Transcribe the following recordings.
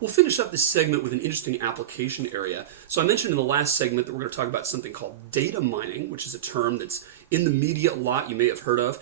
We'll finish up this segment with an interesting application area. So I mentioned in the last segment that we're going to talk about something called data mining, which is a term that's in the media a lot, you may have heard of.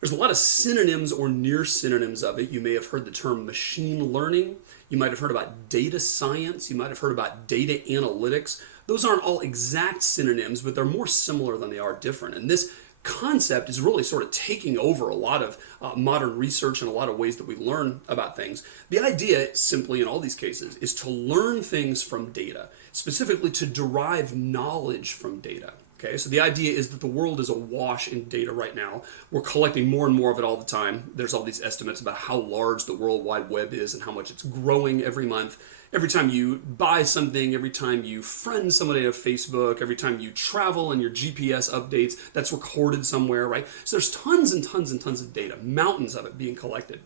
There's a lot of synonyms or near synonyms of it. You may have heard the term machine learning. You might have heard about data science. You might have heard about data analytics. Those aren't all exact synonyms, but they're more similar than they are different. And this concept is really sort of taking over a lot of modern research and a lot of ways that we learn about things. The idea, simply in all these cases, is to learn things from data, specifically to derive knowledge from data. Okay, so the idea is that the world is awash in data right now. We're collecting more and more of it all the time. There's all these estimates about how large the World Wide Web is and how much it's growing every month. Every time you buy something, every time you friend somebody on Facebook, every time you travel and your GPS updates, that's recorded somewhere, right? So there's tons and tons and tons of data, mountains of it being collected.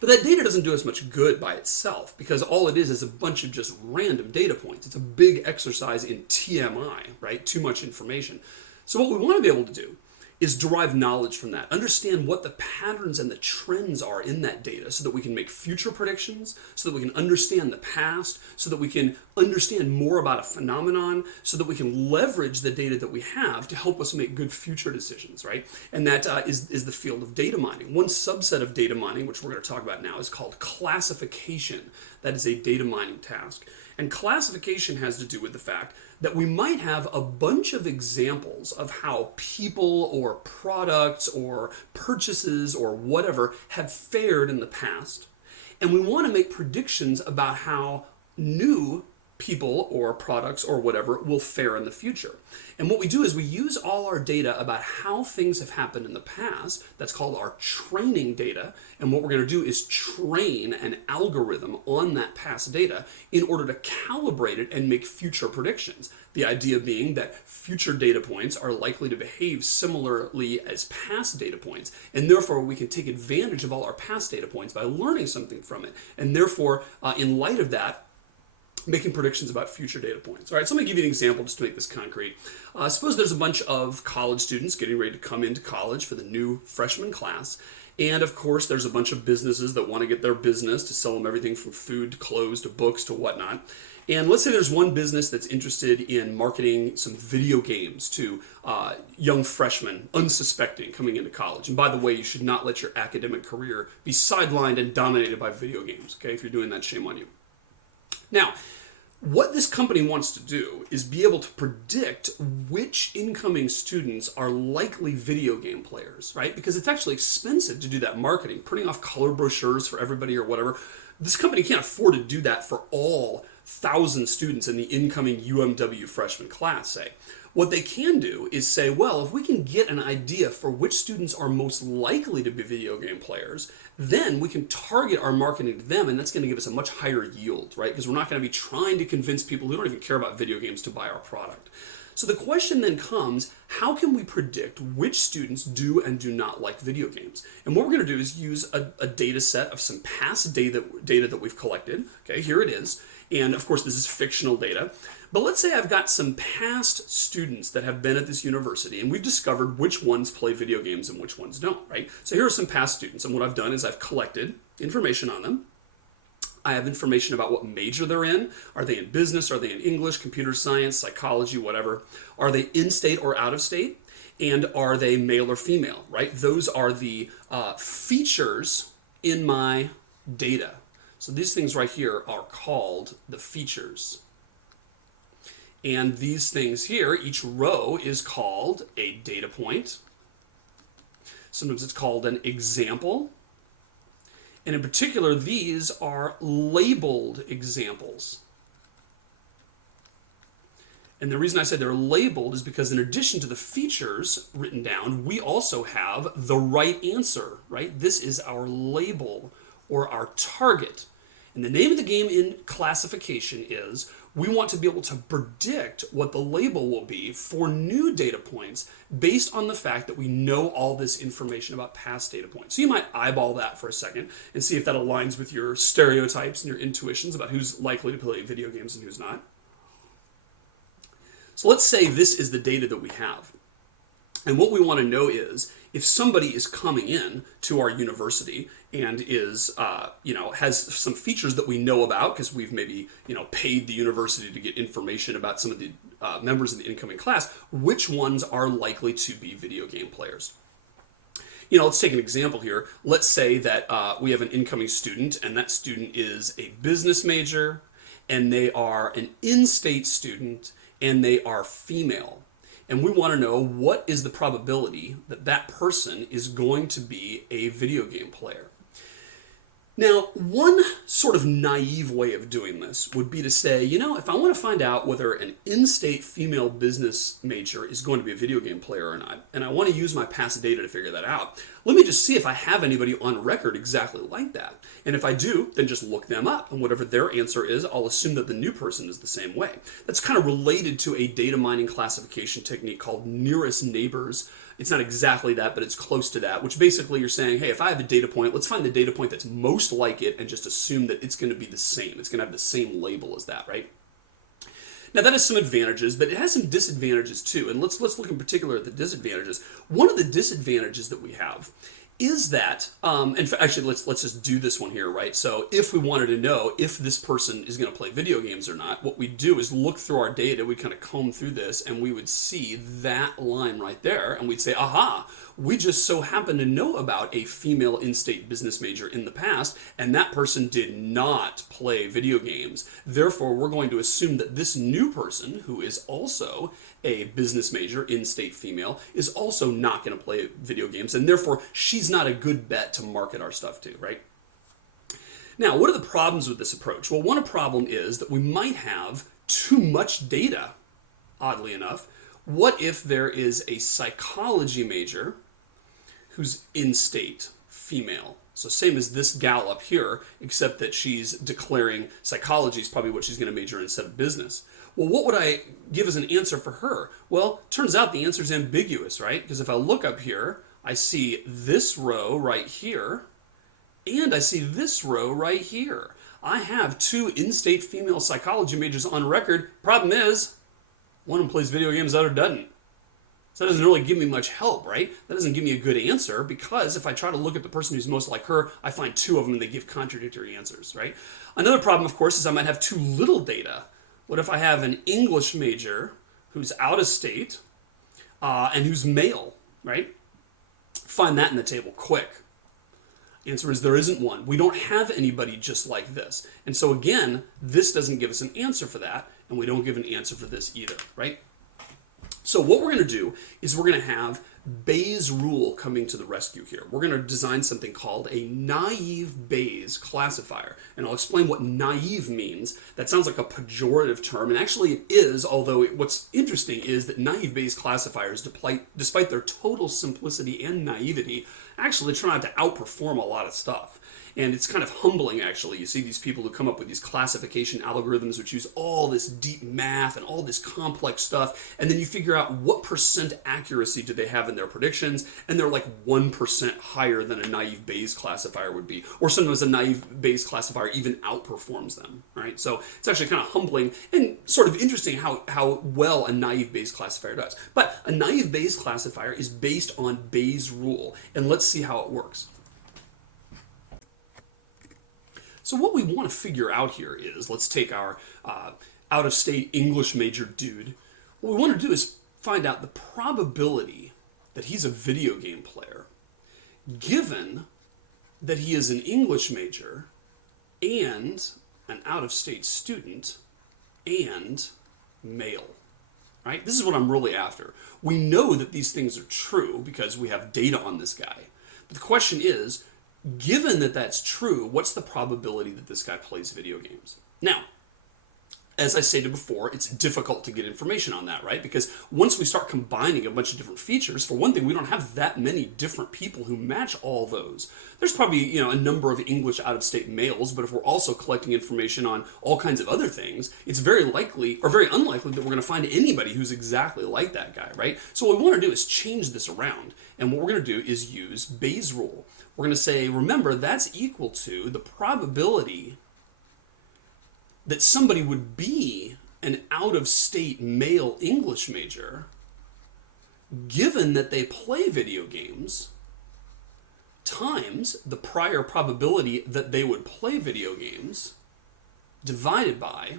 But that data doesn't do us much good by itself, because all it is a bunch of just random data points. It's a big exercise in TMI, right? Too much information. So what we want to be able to do is derive knowledge from that, understand what the patterns and the trends are in that data so that we can make future predictions, so that we can understand the past, so that we can understand more about a phenomenon, so that we can leverage the data that we have to help us make good future decisions, right? And that is the field of data mining. One subset of data mining, which we're going to talk about now, is called classification. That is a data mining task. And classification has to do with the fact that we might have a bunch of examples of how people or products or purchases or whatever have fared in the past. And we want to make predictions about how new people or products or whatever will fare in the future. And what we do is we use all our data about how things have happened in the past. That's called our training data. And what we're going to do is train an algorithm on that past data in order to calibrate it and make future predictions. The idea being that future data points are likely to behave similarly as past data points, and therefore we can take advantage of all our past data points by learning something from it. And therefore, in light of that, making predictions about future data points. All right, so I'm going to give you an example just to make this concrete. Suppose there's a bunch of college students getting ready to come into college for the new freshman class. And of course, there's a bunch of businesses that want to get their business to sell them everything from food to clothes to books to whatnot. And let's say there's one business that's interested in marketing some video games to young freshmen, unsuspecting, coming into college. And by the way, you should not let your academic career be sidelined and dominated by video games. Okay, if you're doing that, shame on you. Now, what this company wants to do is be able to predict which incoming students are likely video game players, right? Because it's actually expensive to do that marketing, printing off color brochures for everybody or whatever. This company can't afford to do that for all 1,000 students in the incoming UMW freshman class, say. What they can do is say, well, if we can get an idea for which students are most likely to be video game players, then we can target our marketing to them, and that's going to give us a much higher yield, right? Because we're not going to be trying to convince people who don't even care about video games to buy our product. So the question then comes, how can we predict which students do and do not like video games? And what we're going to do is use a data set of some past data that we've collected. Okay, here it is. And of course, this is fictional data. But let's say I've got some past students that have been at this university, and we've discovered which ones play video games and which ones don't, right? So here are some past students, and what I've done is I've collected information on them. I have information about what major they're in. Are they in business? Are they in English, computer science, psychology, whatever? Are they in-state or out-of-state? And are they male or female, right? Those are the features in my data. So these things right here are called the features. And these things here, each row is called a data point. Sometimes it's called an example. And in particular, these are labeled examples. And the reason I say they're labeled is because in addition to the features written down, we also have the right answer, right? This is our label or our target. And the name of the game in classification is we want to be able to predict what the label will be for new data points based on the fact that we know all this information about past data points. So you might eyeball that for a second and see if that aligns with your stereotypes and your intuitions about who's likely to play video games and who's not. So let's say this is the data that we have. And what we want to know is if somebody is coming in to our university and is, has some features that we know about because we've maybe, paid the university to get information about some of the members of the incoming class, which ones are likely to be video game players? Let's take an example here. Let's say that we have an incoming student, and that student is a business major, and they are an in-state student, and they are female. And we want to know what is the probability that that person is going to be a video game player. Now, one sort of naive way of doing this would be to say, if I want to find out whether an in-state female business major is going to be a video game player or not, and I want to use my past data to figure that out, let me just see if I have anybody on record exactly like that. And if I do, then just look them up. And whatever their answer is, I'll assume that the new person is the same way. That's kind of related to a data mining classification technique called nearest neighbors. It's not exactly that, but it's close to that, which basically you're saying, hey, if I have a data point, let's find the data point that's most like it and just assume that it's going to be the same. It's going to have the same label as that, right? Now that has some advantages, but it has some disadvantages too. And let's look in particular at the disadvantages. One of the disadvantages that we have is that, actually let's just do this one here, right? So if we wanted to know if this person is going to play video games or not, what we do is look through our data, we kind of comb through this, and we would see that line right there, and we'd say, aha, we just so happen to know about a female in-state business major in the past, and that person did not play video games. Therefore, we're going to assume that this new person, who is also a business major, in-state female, is also not going to play video games, and therefore she's not a good bet to market our stuff to, right? Now, what are the problems with this approach? Well, one problem is that we might have too much data, oddly enough. What if there is a psychology major who's in-state female? So same as this gal up here, except that she's declaring psychology is probably what she's going to major in instead of business. Well, what would I give as an answer for her? Well, turns out the answer is ambiguous, right? Because if I look up here, I see this row right here, and I see this row right here. I have two in-state female psychology majors on record. Problem is, one of them plays video games, the other doesn't. So that doesn't really give me much help, right? That doesn't give me a good answer, because if I try to look at the person who's most like her, I find two of them and they give contradictory answers, right? Another problem, of course, is I might have too little data. What if I have an English major who's out of state and who's male, right? Find that in the table quick. Answer is there isn't one. We don't have anybody just like this. And so again, this doesn't give us an answer for that, and we don't give an answer for this either, right? So what we're going to do is we're going to have Bayes' rule coming to the rescue here. We're going to design something called a Naïve Bayes classifier. And I'll explain what naive means. That sounds like a pejorative term, and actually it is, although what's interesting is that Naïve Bayes classifiers, despite their total simplicity and naivety, actually try to outperform a lot of stuff. And it's kind of humbling, actually. You see these people who come up with these classification algorithms which use all this deep math and all this complex stuff, and then you figure out what percent accuracy do they have in their predictions, and they're like 1% higher than a Naïve Bayes classifier would be. Or sometimes a Naïve Bayes classifier even outperforms them, right? So it's actually kind of humbling and sort of interesting how well a Naïve Bayes classifier does. But a Naïve Bayes classifier is based on Bayes' rule, and let's see how it works. So what we want to figure out here is, let's take our out-of-state English major dude. What we want to do is find out the probability that he's a video game player, given that he is an English major and an out-of-state student and male. Right? This is what I'm really after. We know that these things are true because we have data on this guy. But the question is, given that that's true, what's the probability that this guy plays video games? Now, as I stated before, it's difficult to get information on that, right? Because once we start combining a bunch of different features, for one thing, we don't have that many different people who match all those. There's probably, a number of English out-of-state males, but if we're also collecting information on all kinds of other things, it's very likely, or very unlikely, that we're going to find anybody who's exactly like that guy, right? So what we want to do is change this around. And what we're going to do is use Bayes' rule. We're going to say, remember, that's equal to the probability that somebody would be an out-of-state male English major given that they play video games, times the prior probability that they would play video games divided by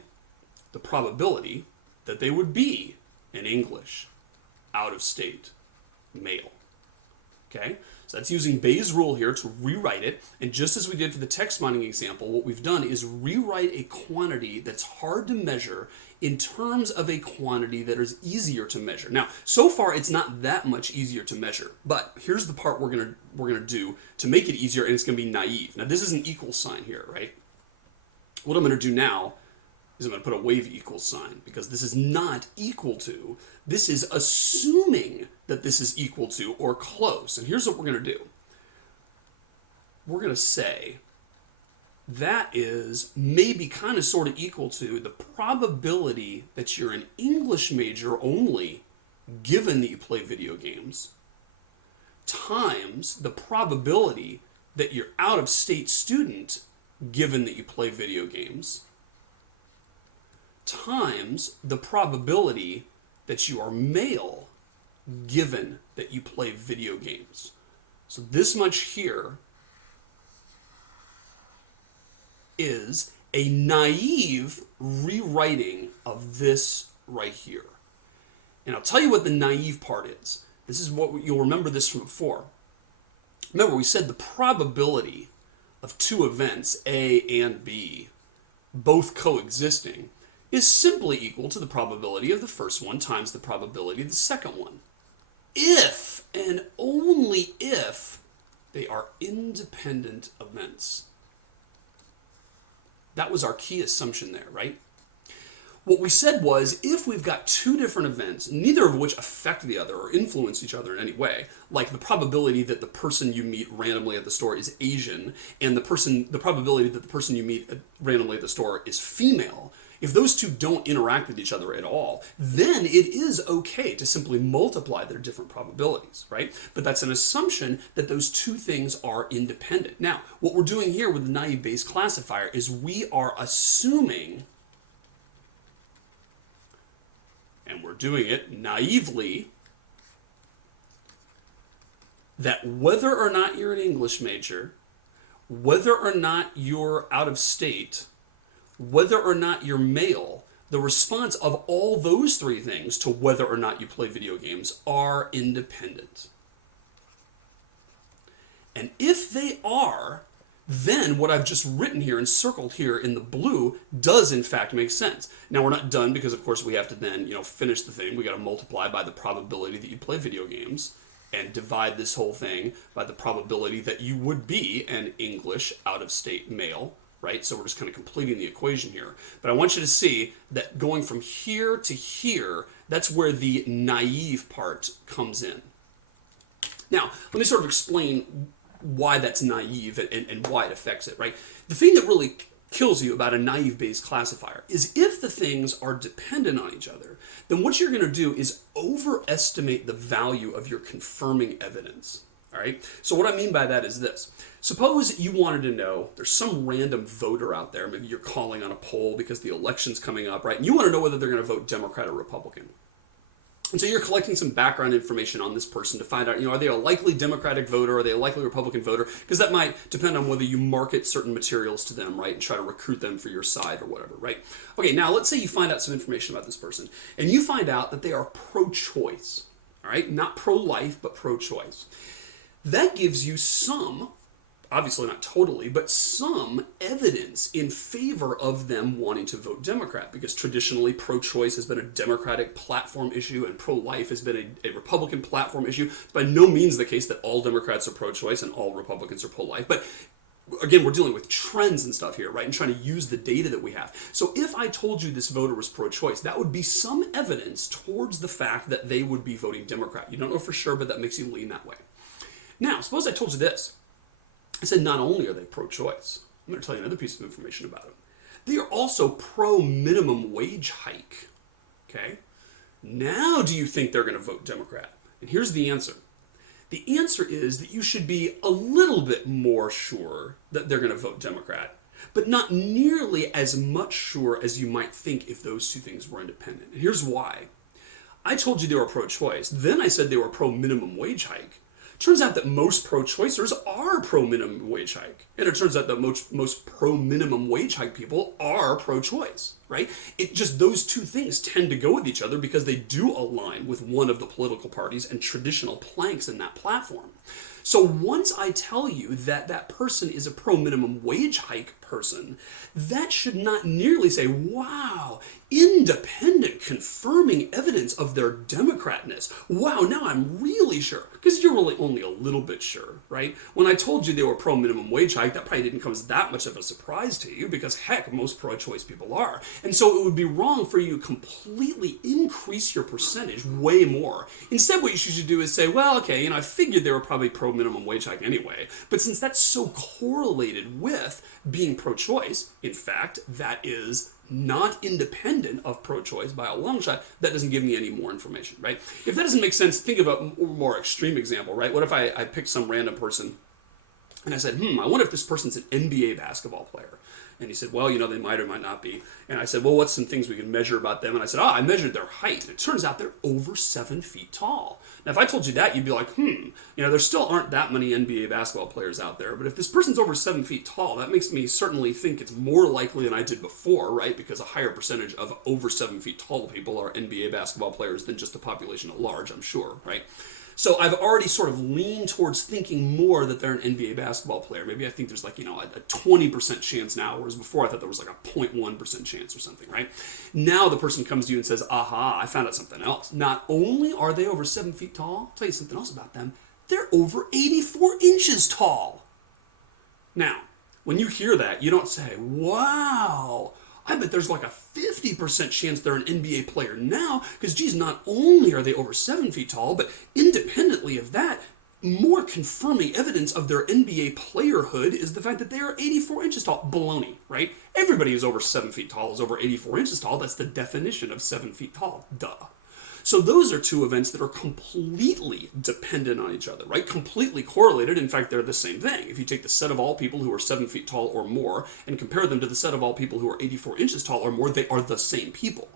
the probability that they would be in English, out of state, male. Okay? So that's using Bayes' rule here to rewrite it. And just as we did for the text mining example, what we've done is rewrite a quantity that's hard to measure in terms of a quantity that is easier to measure. Now, so far it's not that much easier to measure, but here's the part we're gonna do to make it easier, and it's gonna be naive. Now, this is an equal sign here, right? What I'm gonna do now is I'm gonna put a wave equals sign, because this is not equal to, this is assuming that this is equal to or close. And here's what we're gonna do. We're gonna say that is maybe kind of sort of equal to the probability that you're an English major only, given that you play video games, times the probability that you're out of state student, given that you play video games, times the probability that you are male, given that you play video games. So this much here is a naive rewriting of this right here. And I'll tell you what the naive part is. This is what you'll remember this from before. Remember, we said the probability of two events, A and B, both coexisting, is simply equal to the probability of the first one times the probability of the second one. If and only if they are independent events. That was our key assumption there, right? What we said was, if we've got two different events, neither of which affect the other or influence each other in any way, like the probability that the person you meet randomly at the store is Asian, and the probability that the person you meet randomly at the store is female, if those two don't interact with each other at all, then it is okay to simply multiply their different probabilities, right? But that's an assumption that those two things are independent. Now, what we're doing here with the naive Bayes classifier is we are assuming, and we're doing it naively, that whether or not you're an English major, whether or not you're out of state, whether or not you're male, the response of all those three things to whether or not you play video games are independent. And if they are, then what I've just written here and circled here in the blue does in fact make sense. Now, we're not done, because of course we have to then, finish the thing. We got to multiply by the probability that you play video games and divide this whole thing by the probability that you would be an English out-of-state male, right? So we're just kind of completing the equation here. But I want you to see that going from here to here, that's where the naive part comes in. Now, let me sort of explain why that's naive and why it affects it, right? The thing that really kills you about a naive Bayes classifier is if the things are dependent on each other, then what you're going to do is overestimate the value of your confirming evidence. All right. So what I mean by that is this. Suppose you wanted to know, there's some random voter out there, maybe you're calling on a poll because the election's coming up, right? And you want to know whether they're going to vote Democrat or Republican. And so you're collecting some background information on this person to find out, are they a likely Democratic voter? Are they a likely Republican voter? Because that might depend on whether you market certain materials to them, right? And try to recruit them for your side or whatever, right? Okay, now let's say you find out some information about this person. And you find out that they are pro-choice, all right? Not pro-life, but pro-choice. That gives you some, obviously not totally, but some evidence in favor of them wanting to vote Democrat, because traditionally pro-choice has been a Democratic platform issue and pro-life has been a Republican platform issue. It's by no means the case that all Democrats are pro-choice and all Republicans are pro-life, but again, we're dealing with trends and stuff here, right? And trying to use the data that we have. So if I told you this voter was pro-choice, that would be some evidence towards the fact that they would be voting Democrat. You don't know for sure, but that makes you lean that way. Now, suppose I told you this. I said not only are they pro-choice, I'm going to tell you another piece of information about them. They are also pro-minimum wage hike. Okay? Now do you think they're going to vote Democrat? And here's the answer. The answer is that you should be a little bit more sure that they're going to vote Democrat, but not nearly as much sure as you might think if those two things were independent. And here's why. I told you they were pro-choice. Then I said they were pro-minimum wage hike. Turns out that most pro-choicers are pro-minimum wage hike. And it turns out that most pro-minimum wage hike people are pro-choice, right? It just, those two things tend to go with each other because they do align with one of the political parties and traditional planks in that platform. So once I tell you that that person is a pro-minimum wage hike person, that should not nearly say, wow, independent confirming evidence of their Democratness. Wow, now I'm really sure. Because you're really only a little bit sure, right? When I told you they were pro-minimum wage hike, that probably didn't come as that much of a surprise to you because, heck, most pro-choice people are. And so it would be wrong for you to completely increase your percentage way more. Instead, what you should do is say, well, okay, I figured they were probably pro-minimum wage hike anyway. But since that's so correlated with being pro-choice, in fact, that is not independent of pro-choice by a long shot, that doesn't give me any more information, right? If that doesn't make sense, think of a more extreme example, right? What if I picked some random person and I said, I wonder if this person's an NBA basketball player. And he said, well, they might or might not be. And I said, well, what's some things we can measure about them? And I said, I measured their height. And it turns out they're over 7 feet tall. Now, if I told you that, you'd be like, there still aren't that many NBA basketball players out there. But if this person's over 7 feet tall, that makes me certainly think it's more likely than I did before, right? Because a higher percentage of over 7 feet tall people are NBA basketball players than just the population at large, I'm sure, right? So I've already sort of leaned towards thinking more that they're an NBA basketball player. Maybe I think there's like, a 20% chance now, whereas before I thought there was like a 0.1% chance or something, right? Now the person comes to you and says, aha, I found out something else. Not only are they over 7 feet tall, I'll tell you something else about them, they're over 84 inches tall. Now, when you hear that, you don't say, wow, I bet there's like a 50% chance they're an NBA player now, because geez, not only are they over 7 feet tall, but independently of that, more confirming evidence of their NBA playerhood is the fact that they are 84 inches tall. Baloney, right? Everybody who's over 7 feet tall is over 84 inches tall. That's the definition of 7 feet tall. Duh. So those are two events that are completely dependent on each other, right? Completely correlated. In fact, they're the same thing. If you take the set of all people who are 7 feet tall or more and compare them to the set of all people who are 84 inches tall or more, they are the same people.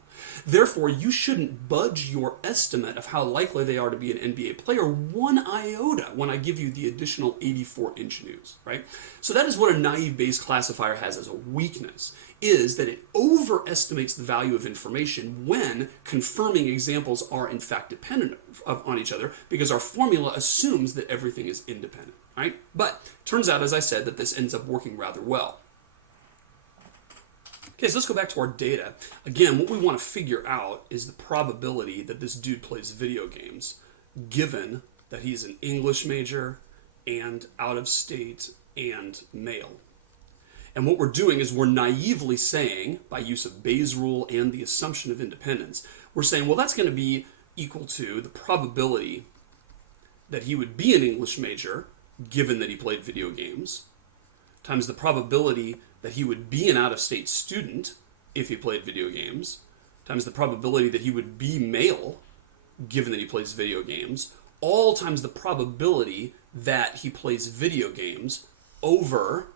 Therefore, you shouldn't budge your estimate of how likely they are to be an NBA player one iota when I give you the additional 84-inch news, right? So that is what a naive Bayes classifier has as a weakness, is that it overestimates the value of information when confirming examples are in fact dependent on each other, because our formula assumes that everything is independent, right? But turns out, as I said, that this ends up working rather well. Okay, so let's go back to our data. Again, what we want to figure out is the probability that this dude plays video games, given that he's an English major and out of state and male. And what we're doing is we're naively saying, by use of Bayes' rule and the assumption of independence, we're saying, well, that's going to be equal to the probability that he would be an English major, given that he played video games, times the probability that he would be an out-of-state student if he played video games, times the probability that he would be male, given that he plays video games, all times the probability that he plays video games over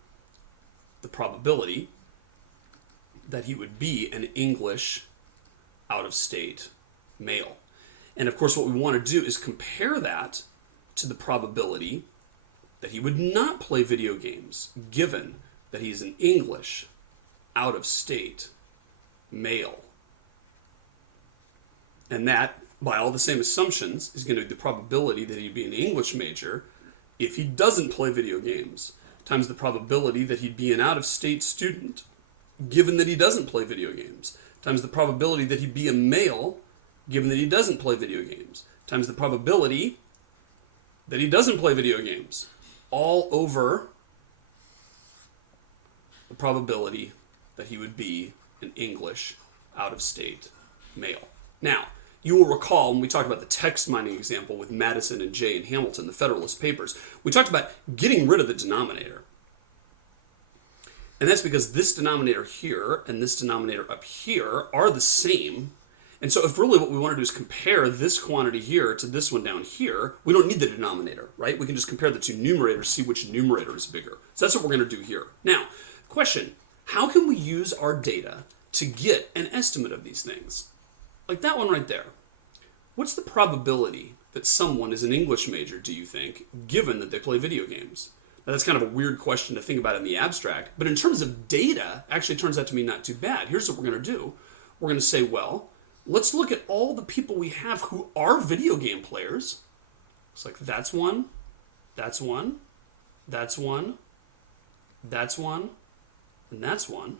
the probability that he would be an English out-of-state male. And of course, what we want to do is compare that to the probability that he would not play video games, given that he's an English, out-of-state, male. And that, by all the same assumptions, is going to be the probability that he'd be an English major if he doesn't play video games, times the probability that he'd be an out-of-state student, given that he doesn't play video games, times the probability that he'd be a male, given that he doesn't play video games, times the probability that he doesn't play video games, all over the probability that he would be an English, out-of-state male. Now, you will recall when we talked about the text mining example with Madison and Jay and Hamilton, the Federalist Papers, we talked about getting rid of the denominator. And that's because this denominator here and this denominator up here are the same. And so if really what we want to do is compare this quantity here to this one down here, we don't need the denominator, right? We can just compare the two numerators, see which numerator is bigger. So that's what we're going to do here. Now, question, how can we use our data to get an estimate of these things? Like that one right there. what's the probability that someone is an English major, do you think, given that they play video games? Now, that's kind of a weird question to think about in the abstract, but in terms of data, actually turns out to be not too bad. Here's what we're going to do. We're going to say, well, let's look at all the people we have who are video game players. It's like, that's one, that's one, that's one, that's one, and that's one.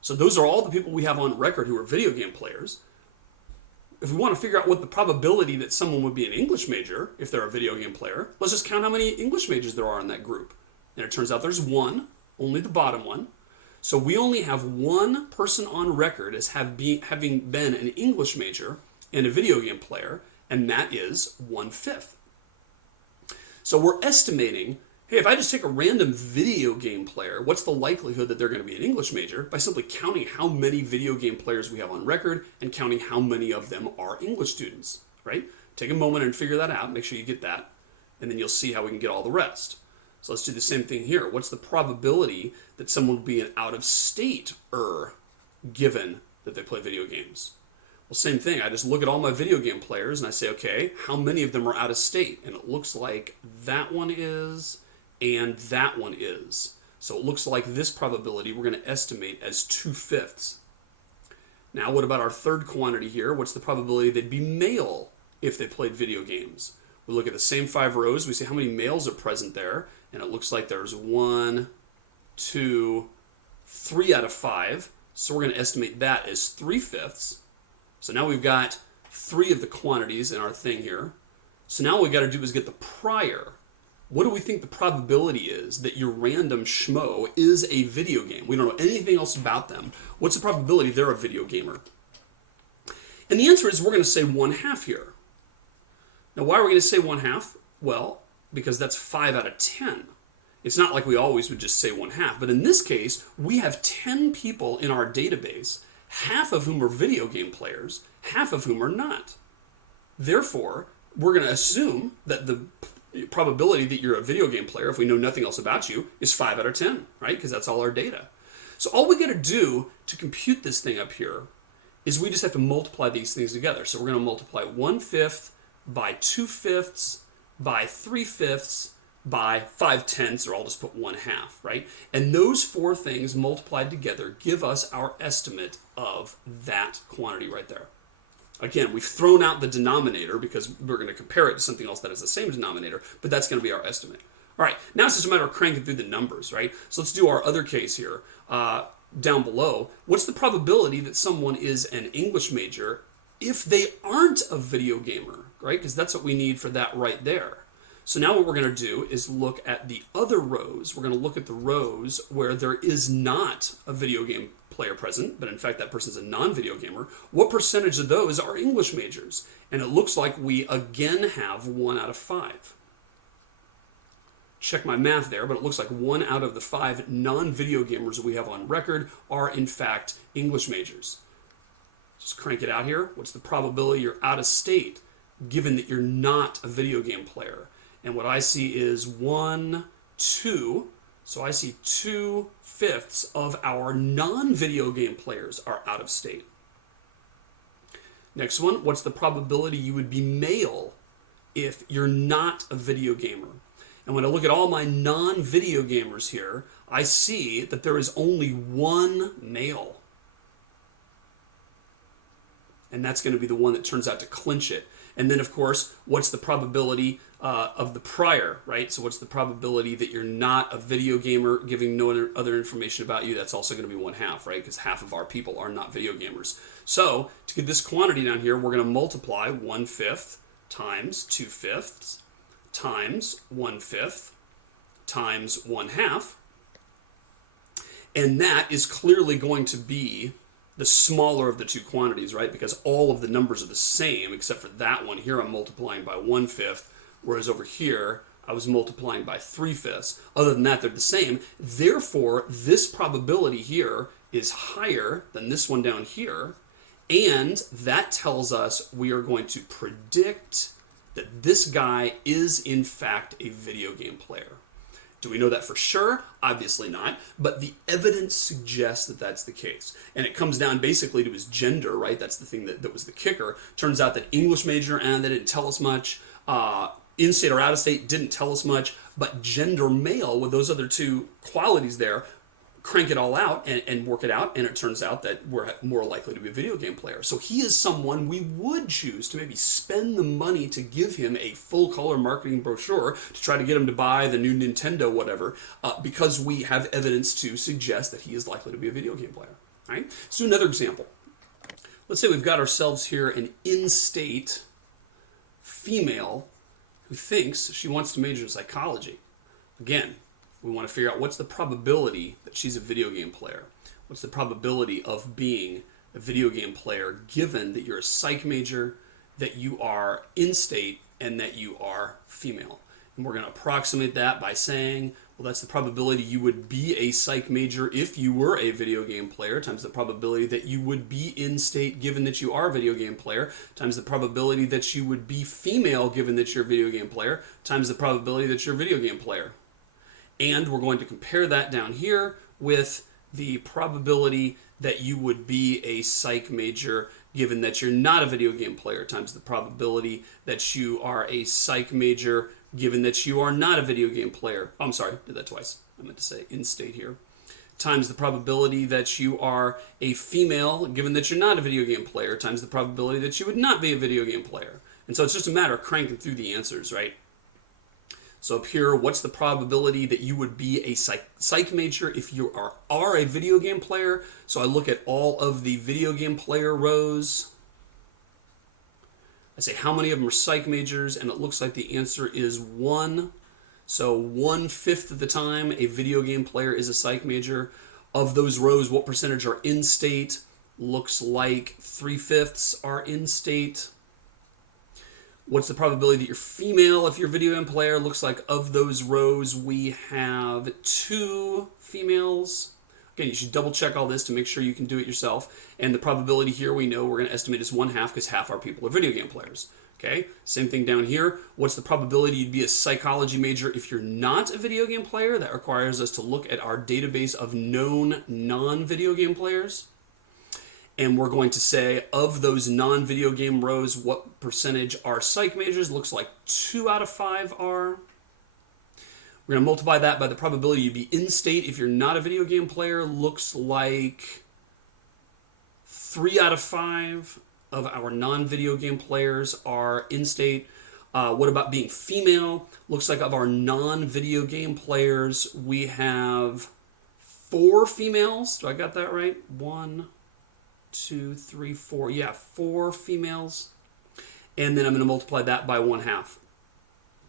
So those are all the people we have on record who are video game players. If we want to figure out what the probability that someone would be an English major if they're a video game player, let's just count how many English majors there are in that group. And it turns out there's one, only the bottom one. So we only have one person on record as having been an English major and a video game player, and that is 1/5. So we're estimating, hey, if I just take a random video game player, what's the likelihood that they're going to be an English major by simply counting how many video game players we have on record and counting how many of them are English students, right? Take a moment and figure that out. Make sure you get that, and then you'll see how we can get all the rest. So let's do the same thing here. What's the probability that someone will be an out-of-state-er given that they play video games? Well, same thing. I just look at all my video game players and I say, okay, how many of them are out of state? And it looks like that one is, and that one is. So it looks like this probability we're going to estimate as 2/5. Now, what about our third quantity here? What's the probability they'd be male if they played video games? We look at the same 5 rows. We see how many males are present there. And it looks like there's 1, 2, 3 out of 5. So we're going to estimate that as 3/5. So now we've got 3 of the quantities in our thing here. So now what we've got to do is get the prior. What do we think the probability is that your random schmo is a video game? We don't know anything else about them. What's the probability they're a video gamer? And the answer is we're going to say 1/2 here. Now, why are we going to say 1/2? Well, because that's 5 out of 10. It's not like we always would just say 1/2, but in this case, we have 10 people in our database, half of whom are video game players, half of whom are not. Therefore, we're going to assume that the probability that you're a video game player, if we know nothing else about you, is 5 out of 10, right? Because that's all our data. So all we got to do to compute this thing up here is we just have to multiply these things together. So we're going to multiply 1/5 by 2/5 by 3/5 by 5/10, or I'll just put 1/2, right? And those 4 things multiplied together give us our estimate of that quantity right there. Again, we've thrown out the denominator because we're going to compare it to something else that has the same denominator, but that's going to be our estimate. All right, now it's just a matter of cranking through the numbers, right? So let's do our other case here. Down below, what's the probability that someone is an English major if they aren't a video gamer, right? Because that's what we need for that right there. So now what we're going to do is look at the other rows. We're going to look at the rows where there is not a video game player present, but in fact that person's a non-video gamer. What percentage of those are English majors? And it looks like we again have 1 out of 5. Check my math there, but it looks like 1 out of the 5 non-video gamers we have on record are in fact English majors. Just crank it out here. What's the probability you're out of state given that you're not a video game player? And what I see is 1, 2. So I see 2/5 of our non-video game players are out of state. Next one, what's the probability you would be male if you're not a video gamer? And when I look at all my non-video gamers here, I see that there is only 1 male. And that's going to be the one that turns out to clinch it. And then, of course, what's the probability of the prior, right? So what's the probability that you're not a video gamer, giving no other information about you? That's also going to be 1/2, right? Because half of our people are not video gamers. So to get this quantity down here, we're going to multiply 1/5 times 2/5 times 1/5 times 1/2. And that is clearly going to be the smaller of the 2 quantities, right? Because all of the numbers are the same, except for that one here I'm multiplying by 1/5, whereas over here I was multiplying by 3/5. Other than that, they're the same. Therefore, this probability here is higher than this one down here, and that tells us we are going to predict that this guy is in fact a video game player. Do we know that for sure? Obviously not, but the evidence suggests that that's the case. And it comes down basically to his gender, right? That's the thing that was the kicker. Turns out that English major, and they didn't tell us much. In-state or out-of-state didn't tell us much, but gender male, with those other two qualities there, crank it all out and work it out, and it turns out that we're more likely to be a video game player. So he is someone we would choose to maybe spend the money to give him a full-color marketing brochure to try to get him to buy the new Nintendo whatever, because we have evidence to suggest that he is likely to be a video game player. All right? Let's do another example. Let's say we've got ourselves here an in-state female who thinks she wants to major in psychology. Again, we want to figure out what's the probability that she's a video game player. What's the probability of being a video game player given that you're a psych major, that you are in-state, and that you are female. And we're going to approximate that by saying, well, that's the probability you would be a psych major if you were a video game player, times the probability that you would be in-state given that you are a video game player, times the probability that you would be female given that you're a video game player, times the probability that you're a video game player. And we're going to compare that down here with the probability that you would be a psych major given that you're not a video game player, times the probability that you are a psych major given that you are not a video game player. Oh, I'm sorry, did that twice. I meant to say in-state here. Times the probability that you are a female given that you're not a video game player, times the probability that you would not be a video game player. And so it's just a matter of cranking through the answers, right? So up here, what's the probability that you would be a psych major if you are a video game player? So I look at all of the video game player rows. I say how many of them are psych majors, and it looks like the answer is 1. So 1/5 of the time a video game player is a psych major. Of those rows, what percentage are in-state? Looks like 3/5 are in-state. What's the probability that you're female if you're a video game player? Looks like of those rows, we have 2 females. Again, you should double check all this to make sure you can do it yourself. And the probability here we know we're going to estimate is 1/2 because half our people are video game players. Okay, same thing down here. What's the probability you'd be a psychology major if you're not a video game player? That requires us to look at our database of known non-video game players. And we're going to say, of those non-video game rows, what percentage are psych majors? Looks like 2 out of 5 are. We're going to multiply that by the probability you'd be in-state if you're not a video game player. Looks like 3 out of 5 of our non-video game players are in-state. What about being female? Looks like of our non-video game players, we have 4 females. Do I got that right? 1, 2, 3, 4. Yeah, 4 females. And then I'm going to multiply that by 1/2.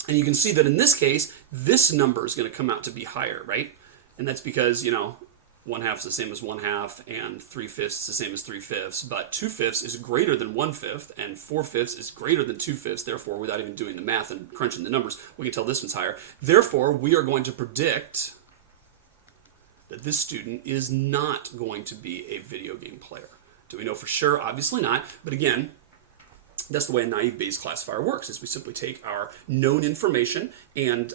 And you can see that in this case, this number is going to come out to be higher, right? And that's because, 1/2 is the same as 1/2, and 3/5 is the same as 3/5. But 2/5 is greater than 1/5, and 4/5 is greater than 2/5. Therefore, without even doing the math and crunching the numbers, we can tell this one's higher. Therefore, we are going to predict that this student is not going to be a video game player. Do we know for sure? Obviously not. But again, that's the way a Naïve Bayes classifier works, is we simply take our known information and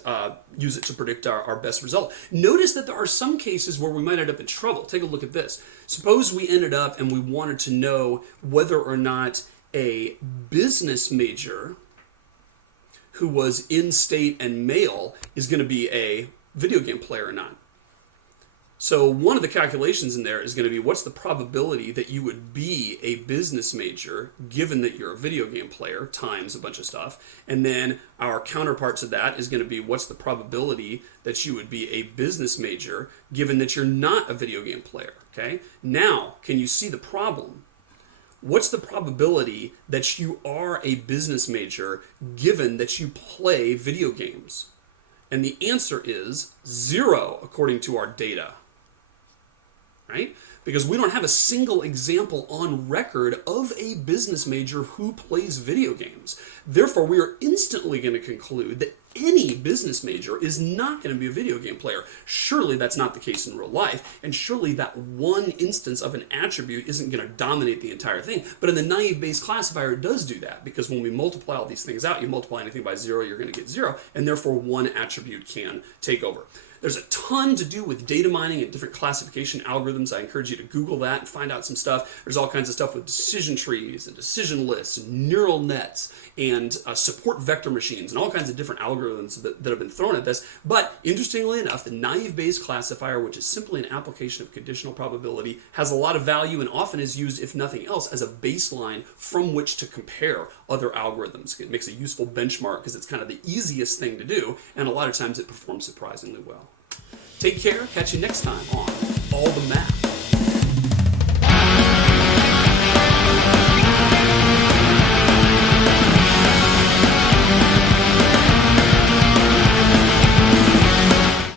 use it to predict our best result. Notice that there are some cases where we might end up in trouble. Take a look at this. Suppose we ended up and we wanted to know whether or not a business major who was in-state and male is going to be a video game player or not. So one of the calculations in there is going to be what's the probability that you would be a business major given that you're a video game player times a bunch of stuff. And then our counterpart to that is going to be what's the probability that you would be a business major given that you're not a video game player. Okay? Now, can you see the problem? What's the probability that you are a business major given that you play video games? And the answer is 0 according to our data. Right? Because we don't have a single example on record of a business major who plays video games. Therefore, we are instantly going to conclude that any business major is not going to be a video game player. Surely that's not the case in real life, and surely that one instance of an attribute isn't going to dominate the entire thing. But in the naive Bayes classifier, it does do that, because when we multiply all these things out, you multiply anything by 0, you're going to get 0, and therefore one attribute can take over. There's a ton to do with data mining and different classification algorithms. I encourage you to Google that and find out some stuff. There's all kinds of stuff with decision trees and decision lists and neural nets and support vector machines and all kinds of different algorithms that have been thrown at this. But interestingly enough, the naive Bayes classifier, which is simply an application of conditional probability, has a lot of value and often is used, if nothing else, as a baseline from which to compare other algorithms. It makes a useful benchmark because it's kind of the easiest thing to do, and a lot of times it performs surprisingly well. Take care. Catch you next time on All the Math.